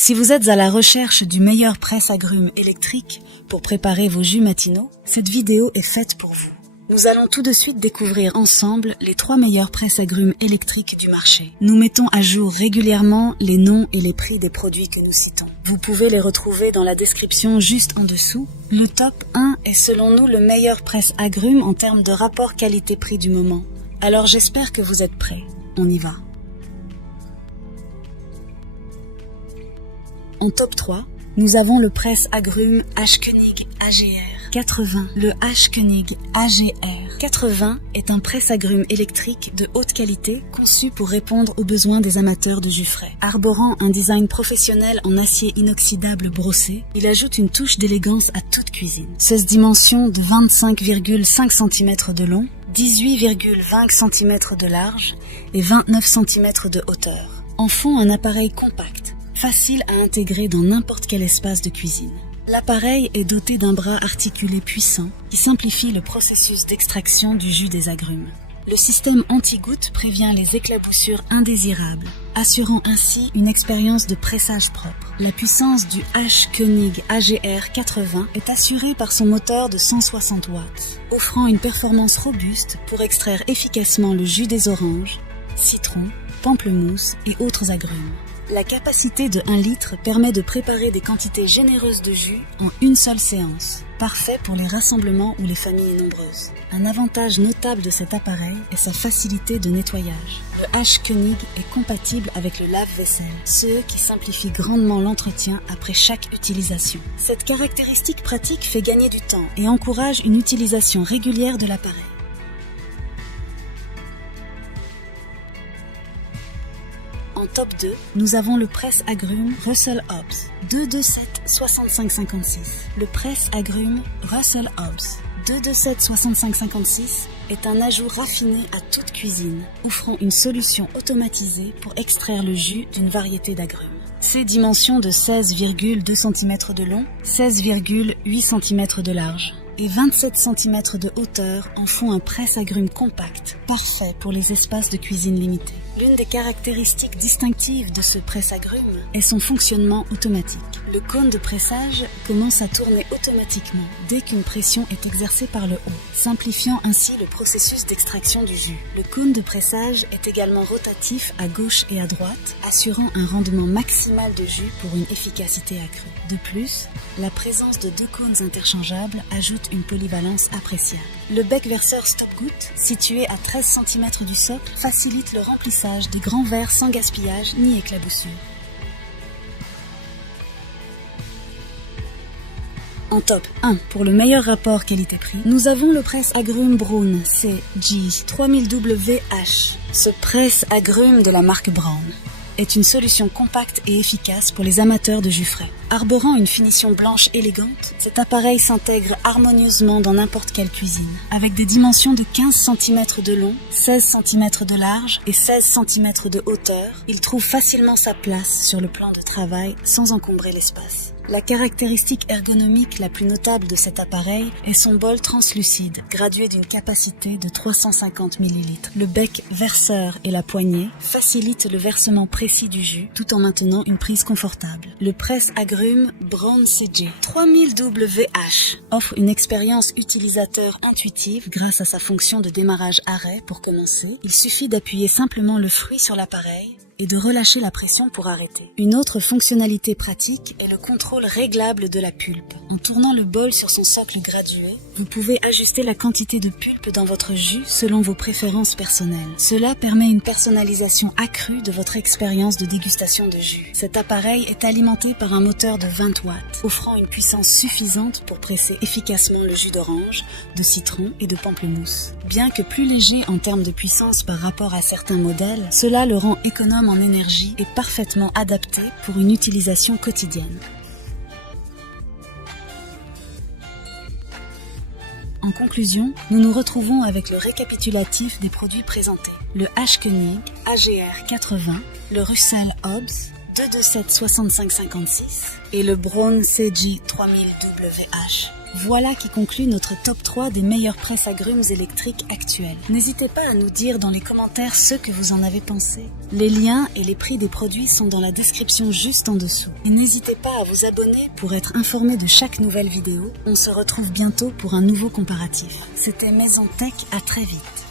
Si vous êtes à la recherche du meilleur presse-agrumes électrique pour préparer vos jus matinaux, cette vidéo est faite pour vous. Nous allons tout de suite découvrir ensemble les 3 meilleurs presse-agrumes électriques du marché. Nous mettons à jour régulièrement les noms et les prix des produits que nous citons. Vous pouvez les retrouver dans la description juste en dessous. Le top 1 est selon nous le meilleur presse-agrumes en termes de rapport qualité-prix du moment. Alors j'espère que vous êtes prêts. On y va. En top 3, nous avons le presse-agrumes H-Konig AGR 80. Le H-Konig AGR 80 est un presse-agrumes électrique de haute qualité conçu pour répondre aux besoins des amateurs de jus frais. Arborant un design professionnel en acier inoxydable brossé, il ajoute une touche d'élégance à toute cuisine. 16 dimensions de 25,5 cm de long, 18,20 cm de large et 29 cm de hauteur en font un appareil compact, facile à intégrer dans n'importe quel espace de cuisine. L'appareil est doté d'un bras articulé puissant qui simplifie le processus d'extraction du jus des agrumes. Le système anti-goutte prévient les éclaboussures indésirables, assurant ainsi une expérience de pressage propre. La puissance du H-Konig AGR 80 est assurée par son moteur de 160 watts, offrant une performance robuste pour extraire efficacement le jus des oranges, citrons, pamplemousse et autres agrumes. La capacité de 1 litre permet de préparer des quantités généreuses de jus en une seule séance, parfait pour les rassemblements ou les familles nombreuses. Un avantage notable de cet appareil est sa facilité de nettoyage. Le H-Konig est compatible avec le lave-vaisselle, ce qui simplifie grandement l'entretien après chaque utilisation. Cette caractéristique pratique fait gagner du temps et encourage une utilisation régulière de l'appareil. En top 2, nous avons le presse-agrumes Russell Hobbs 227-6556. Le presse-agrumes Russell Hobbs 227-6556 est un ajout raffiné à toute cuisine, offrant une solution automatisée pour extraire le jus d'une variété d'agrumes. Ses dimensions de 16,2 cm de long, 16,8 cm de large et 27 cm de hauteur en font un presse-agrumes compact, parfait pour les espaces de cuisine limités. L'une des caractéristiques distinctives de ce presse-agrumes est son fonctionnement automatique. Le cône de pressage commence à tourner automatiquement dès qu'une pression est exercée par le haut, simplifiant ainsi le processus d'extraction du jus. Le cône de pressage est également rotatif à gauche et à droite, assurant un rendement maximal de jus pour une efficacité accrue. De plus, la présence de 2 cônes interchangeables ajoute une polyvalence appréciable. Le bec verseur stop-goutte, situé à 13 cm du socle, facilite le remplissage des grands verres sans gaspillage ni éclaboussure. En top 1, pour le meilleur rapport qualité-prix, nous avons le presse-agrumes Braun CG3000WH. Ce presse-agrumes de la marque Braun est une solution compacte et efficace pour les amateurs de jus frais. Arborant une finition blanche élégante, cet appareil s'intègre harmonieusement dans n'importe quelle cuisine. Avec des dimensions de 15 cm de long, 16 cm de large et 16 cm de hauteur, il trouve facilement sa place sur le plan de travail sans encombrer l'espace. La caractéristique ergonomique la plus notable de cet appareil est son bol translucide, gradué d'une capacité de 350 ml. Le bec verseur et la poignée facilitent le versement précis du jus tout en maintenant une prise confortable. Le presse-agrumes Braun CG3000WH offre une expérience utilisateur intuitive grâce à sa fonction de démarrage-arrêt pour commencer. Il suffit d'appuyer simplement le fruit sur l'appareil et de relâcher la pression pour arrêter. Une autre fonctionnalité pratique est le contrôle réglable de la pulpe. En tournant le bol sur son socle gradué, vous pouvez ajuster la quantité de pulpe dans votre jus selon vos préférences personnelles. Cela permet une personnalisation accrue de votre expérience de dégustation de jus. Cet appareil est alimenté par un moteur de 20 watts, offrant une puissance suffisante pour presser efficacement le jus d'orange, de citron et de pamplemousse. Bien que plus léger en termes de puissance par rapport à certains modèles, cela le rend économe en énergie et parfaitement adapté pour une utilisation quotidienne. En conclusion, nous nous retrouvons avec le récapitulatif des produits présentés. Le H-Konig AGR 80, le Russell Hobbs 227-6556 et le Braun CG3000WH. Voilà qui conclut notre top 3 des meilleurs presse-agrumes électriques actuels. N'hésitez pas à nous dire dans les commentaires ce que vous en avez pensé. Les liens et les prix des produits sont dans la description juste en dessous. Et n'hésitez pas à vous abonner pour être informé de chaque nouvelle vidéo. On se retrouve bientôt pour un nouveau comparatif. C'était Maison Tech, à très vite.